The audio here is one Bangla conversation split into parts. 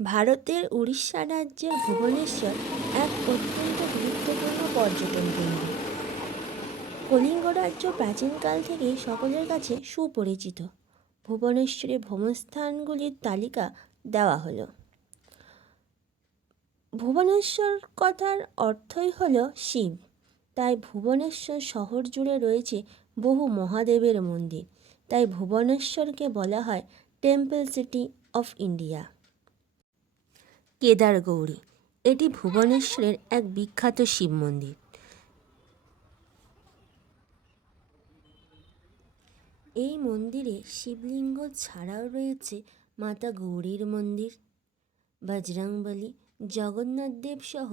ভারতের উড়িষ্যা রাজ্যের ভুবনেশ্বর এক অত্যন্ত গুরুত্বপূর্ণ পর্যটন কেন্দ্র। কলিঙ্গ রাজ্য প্রাচীনকাল থেকেই সকলের কাছে সুপরিচিত। ভুবনেশ্বরে ভ্রমণস্থানগুলির তালিকা দেওয়া হলো। ভুবনেশ্বর কথার অর্থই হলো শিব, তাই ভুবনেশ্বর শহর জুড়ে রয়েছে বহু মহাদেবের মন্দির, তাই ভুবনেশ্বরকে বলা হয় টেম্পল সিটি অফ ইন্ডিয়া। কেদারগৌরী, এটি ভুবনেশ্বরের এক বিখ্যাত শিব মন্দির। এই মন্দিরে শিবলিঙ্গ ছাড়াও রয়েছে মাতা গৌরীর মন্দির, বজরংবলী, জগন্নাথ দেব সহ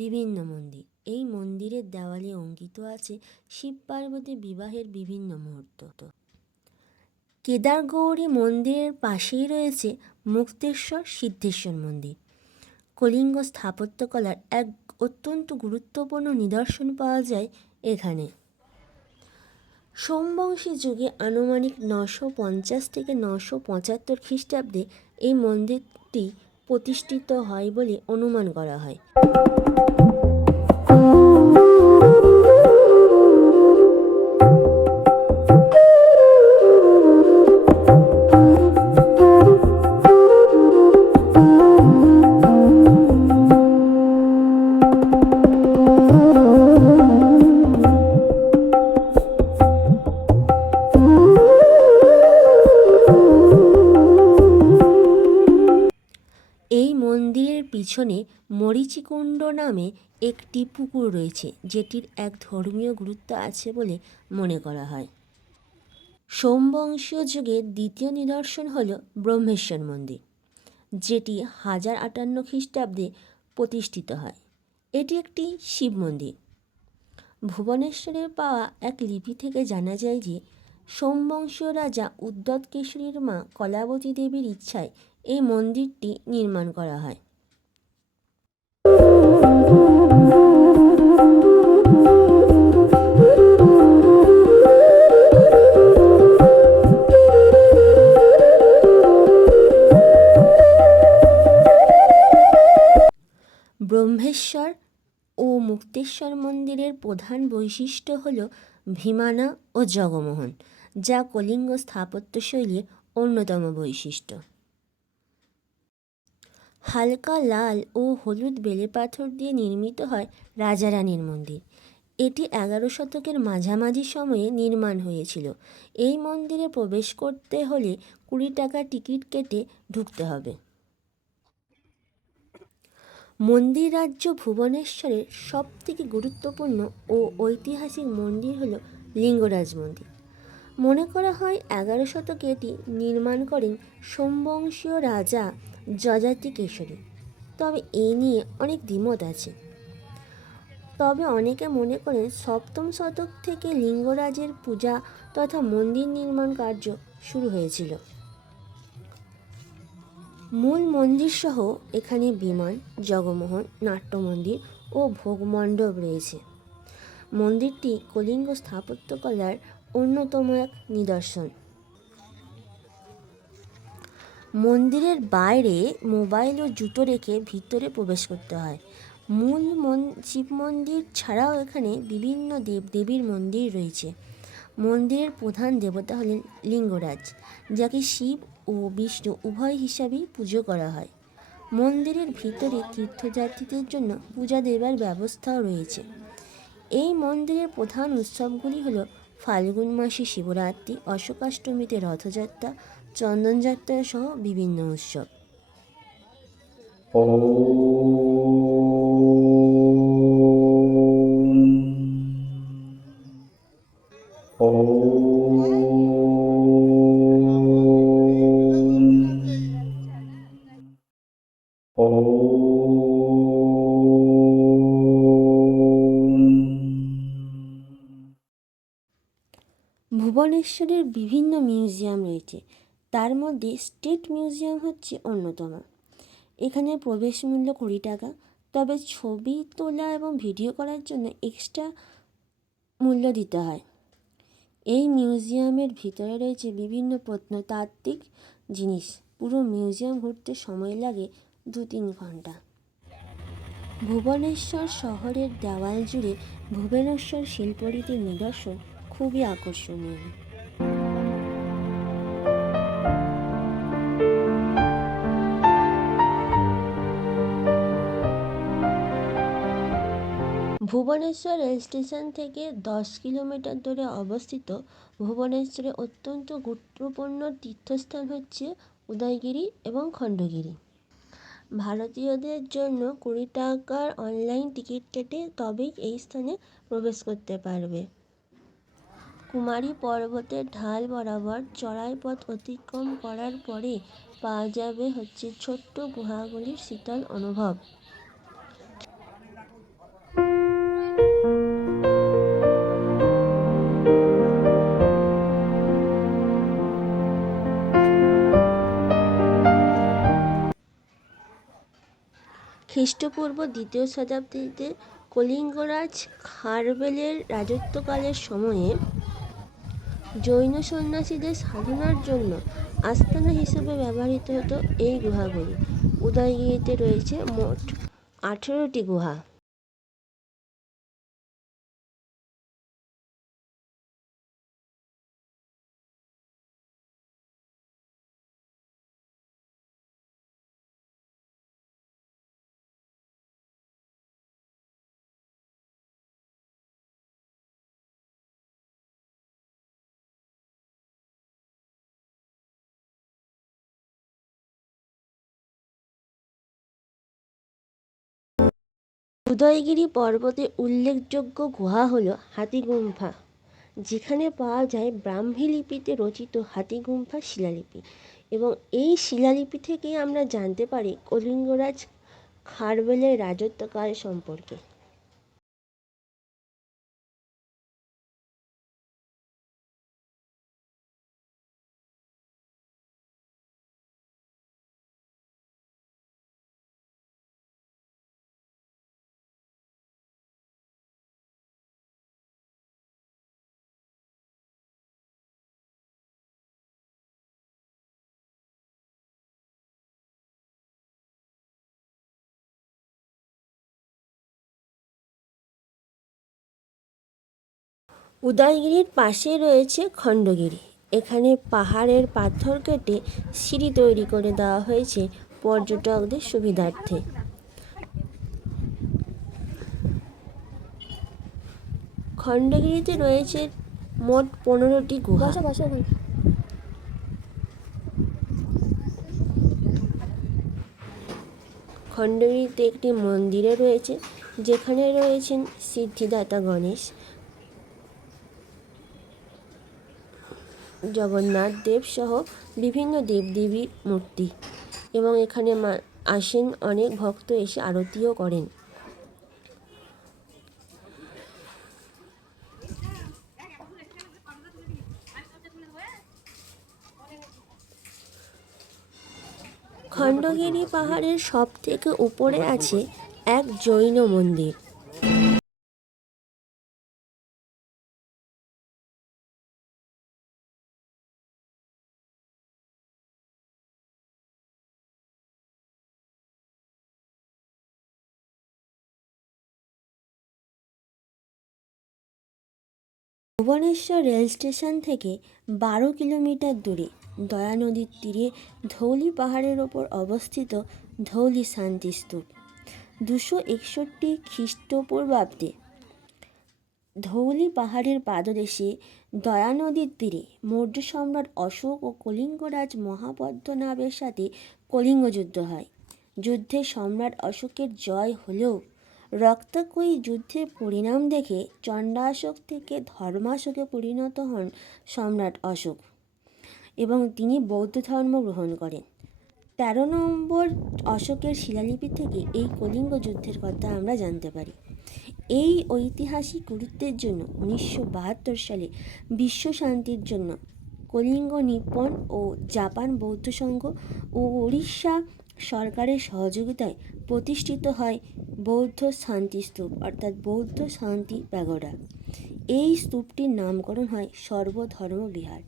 বিভিন্ন মন্দির। এই মন্দিরের দেওয়ালে অঙ্কিত আছে শিব পার্বতী বিবাহের বিভিন্ন মুহূর্ত। কেদারগৌরী মন্দিরের পাশেই রয়েছে মুক্তেশ্বর সিদ্ধেশ্বর মন্দির। কলিঙ্গ স্থাপত্যকলার এক অত্যন্ত গুরুত্বপূর্ণ নিদর্শন পাওয়া যায় এখানে। সোমবংশী যুগে আনুমানিক 950 থেকে 975 খ্রিস্টাব্দে এই মন্দিরটি প্রতিষ্ঠিত হয় বলে অনুমান করা হয়। এই মন্দিরের পিছনে মরীচিকুণ্ড নামে একটি পুকুর রয়েছে, যেটির এক ধর্মীয় গুরুত্ব আছে বলে মনে করা হয়। সোমবংশীয় যুগের দ্বিতীয় নিদর্শন হল ব্রহ্মেশ্বর মন্দির, যেটি 1058 খ্রিস্টাব্দে প্রতিষ্ঠিত হয়। এটি একটি শিব মন্দির। ভুবনেশ্বরে পাওয়া এক লিপি থেকে জানা যায় যে সোমবংশীয় রাজা উদ্ধত কেশরীর মা কলাবতী দেবীর ইচ্ছায় এই মন্দিরটি নির্মাণ করা হয়। ব্রহ্মেশ্বর ও মুক্তেশ্বর মন্দিরের প্রধান বৈশিষ্ট্য হল ভীমানা ও জগমোহন, যা কলিঙ্গ স্থাপত্যশৈলীর অন্যতম বৈশিষ্ট্য। হালকা লাল ও হলুদ বেলেপাথর দিয়ে নির্মিত হয় রাজারানীর মন্দির। এটি 11 শতকের মাঝামাঝি সময়ে নির্মাণ হয়েছিল। এই মন্দিরে প্রবেশ করতে হলে 20 টাকা টিকিট কেটে ঢুকতে হবে। মন্দির রাজ্য ভুবনেশ্বরের সবথেকে গুরুত্বপূর্ণ ও ঐতিহাসিক মন্দির হল লিঙ্গরাজ মন্দির। মনে করা হয় 11 শতকে এটি নির্মাণ করেন সোমবংশীয় রাজা যযাতি কেশরী, তবে এই নিয়ে অনেক দ্বিমত আছে। তবে অনেকে মনে করেন 7ম শতক থেকে লিঙ্গরাজের পূজা তথা মন্দির নির্মাণ কার্য শুরু হয়েছিল। মূল মন্দির সহ এখানে বিমান, জগমোহন, নাট্য মন্দির ও ভোগমণ্ডপ রয়েছে। মন্দিরটি কলিঙ্গ স্থাপত্যকলার অন্যতম এক নিদর্শন। মন্দিরের বাইরে মোবাইল ও জুতো রেখে ভিতরে প্রবেশ করতে হয়। মূল শিব মন্দির ছাড়াও এখানে বিভিন্ন দেবদেবীর মন্দির রয়েছে। মন্দিরের প্রধান দেবতা হলেন লিঙ্গরাজ, যাকে শিব ও বিষ্ণু উভয় হিসাবেই পুজো করা হয়। মন্দিরের ভিতরে তীর্থযাত্রীদের জন্য পূজা দেবার ব্যবস্থাও রয়েছে। এই মন্দিরের প্রধান উৎসবগুলি হল ফাল্গুন মাসে শিবরাত্রি, অশোকাষ্টমীতে রথযাত্রা, চন্দনযাত্রা সহ বিভিন্ন উৎসব। ভুবনেশ্বরের বিভিন্ন মিউজিয়াম রয়েছে, তার মধ্যে স্টেট মিউজিয়াম হচ্ছে অন্যতম। এখানে প্রবেশ মূল্য 20 টাকা, তবে ছবি তোলা এবং ভিডিও করার জন্য এক্সট্রা মূল্য দিতে হয়। এই মিউজিয়ামের ভিতরে রয়েছে বিভিন্ন প্রত্নতাত্ত্বিক জিনিস। পুরো মিউজিয়াম ঘুরতে সময় লাগে 2-3 ঘন্টা। ভুবনেশ্বর শহরের দেওয়াল জুড়ে ভুবনেশ্বর শিল্পরীতির নিদর্শন খুবই আকর্ষণীয়। ভুবনেশ্বর রেল স্টেশন থেকে 10 কিলোমিটার দূরে অবস্থিত ভুবনেশ্বরে অত্যন্ত গুরুত্বপূর্ণ তীর্থস্থান হচ্ছে উদয়গিরি এবং খণ্ডগিরি। ভারতীয়দের জন্য 20 টাকার অনলাইন টিকিট কেটে তবেই এই স্থানে প্রবেশ করতে পারবে। কুমারী পর্বতের ঢাল বরাবর চড়াই পথ অতিক্রম করার পরে পাওয়া যাবে হচ্ছে ছোট্ট গুহাগুলির শীতল অনুভব। খ্রিস্টপূর্ব 2য় শতাব্দীতে কলিঙ্গরাজ খারবেলের রাজত্বকালের সময়ে জৈন সন্ন্যাসীদের সাধনার জন্য আস্তানা হিসেবে ব্যবহৃত হতো এই গুহাগুলি। উদয়গিরিতে রয়েছে মোট 18টি গুহা। উদয়গিরি পর্বতে উল্লেখযোগ্য গুহা হল হাতিগুম্ফা, যেখানে পাওয়া যায় ব্রাহ্মী লিপিতে রচিত হাতিগুম্ফা শিলালিপি, এবং এই শিলালিপি থেকেই আমরা জানতে পারি কলিঙ্গরাজ খারবেলের রাজত্বকাল সম্পর্কে। উদয়গিরির পাশে রয়েছে খণ্ডগিরি। এখানে পাহাড়ের পাথর কেটে সিঁড়ি তৈরি করে দেওয়া হয়েছে পর্যটকদের সুবিধার্থে। খণ্ডগিরিতে রয়েছে মোট 15টি গুহা। খণ্ডগিরিতে একটি মন্দিরে রয়েছে, যেখানে রয়েছেন সিদ্ধিদাতা গণেশ, জগন্নাথ দেব সহ বিভিন্ন দেবদেবীর মূর্তি, এবং এখানে আসেন অনেক ভক্ত এসে আরতিও করেন। খণ্ডগিরি পাহাড়ের সব থেকে উপরে আছে এক জৈন মন্দির। ভুবনেশ্বর রেল স্টেশন থেকে 12 কিলোমিটার দূরে দয়া নদীর তীরে ধৌলি পাহাড়ের ওপর অবস্থিত ধৌলি শান্তিস্তূপ। 261 খ্রিস্টপূর্বাব্দে ধৌলি পাহাড়ের পাদদেশে দয়া নদীর তীরে মৌর্য সম্রাট অশোক ও কলিঙ্গরাজ মহাপদ্মনাভের সাথে কলিঙ্গ যুদ্ধ হয়। যুদ্ধে সম্রাট অশোকের জয় হলেও রক্তক্ষয়ী যুদ্ধের পরিণাম দেখে চণ্ডাশোক থেকে ধর্মাশোকে পরিণত হন সম্রাট অশোক, এবং তিনি বৌদ্ধ ধর্ম গ্রহণ করেন। 13 নম্বর অশোকের শিলালিপি থেকে এই কলিঙ্গ যুদ্ধের কথা আমরা জানতে পারি। এই ঐতিহাসিক গুরুত্বের জন্য 1972 সালে বিশ্ব শান্তির জন্য কলিঙ্গ নিপ্পন ও জাপান বৌদ্ধ সংঘ ও উড়িষ্যা সরকারের সহযোগিতায় প্রতিষ্ঠিত হয় বৌদ্ধ শান্তিস্তূপ, অর্থাৎ বৌদ্ধ শান্তি প্যাগোডা। এই স্তূপটির নামকরণ হয় সর্বধর্ম বিহার।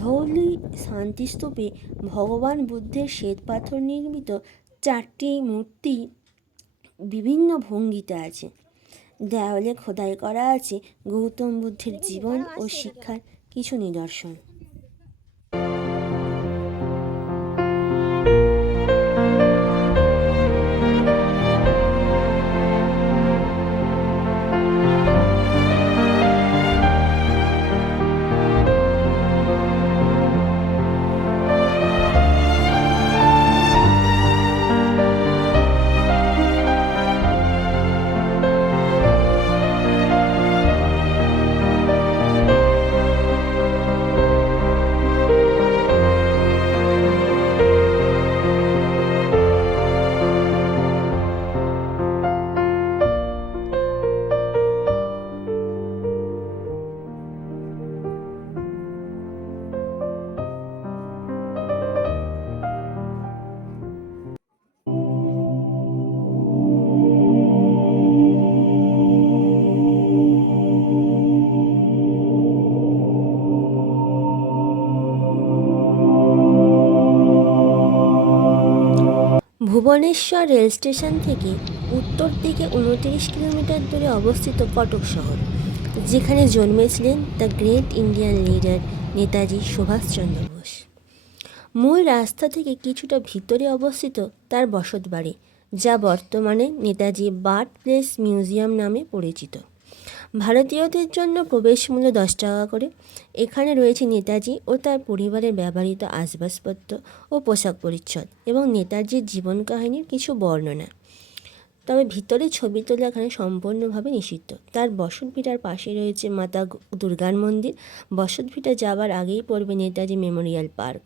ধৌলি শান্তিস্তূপে ভগবান বুদ্ধের শ্বেতপাথর নির্মিত চারটি মূর্তি বিভিন্ন ভঙ্গিতে আছে। দেওয়ালে খোদাই করা আছে গৌতম বুদ্ধের জীবন ও শিক্ষার কিছু নিদর্শন। ভুবনেশ্বর রেল স্টেশন থেকে উত্তর দিকে 29 কিলোমিটার দূরে অবস্থিত কটক শহর, যেখানে জন্মেছিলেন the great Indian leader Netaji Subhash Chandra Bose. মূল রাস্তা থেকে কিছুটা ভিতরে অবস্থিত তার বসতবাড়ি, যা বর্তমানে নেতাজি বার্থ প্লেস মিউজিয়াম নামে পরিচিত। ভারতীয়দের জন্য প্রবেশ মূল্য 10 টাকা করে। এখানে রয়েছে নেতাজি ও তার পরিবারের ব্যবহৃত আসবাবপত্র ও পোশাক পরিচ্ছদ এবং নেতাজির জীবন কাহিনীর কিছু বর্ণনা। তবে ভিতরে ছবি তোলা এখানে সম্পূর্ণভাবে নিষিদ্ধ। তার বসতভিটার পাশে রয়েছে মাতা দুর্গার মন্দির। বসতভিটা যাবার আগেই পড়বে নেতাজি মেমোরিয়াল পার্ক।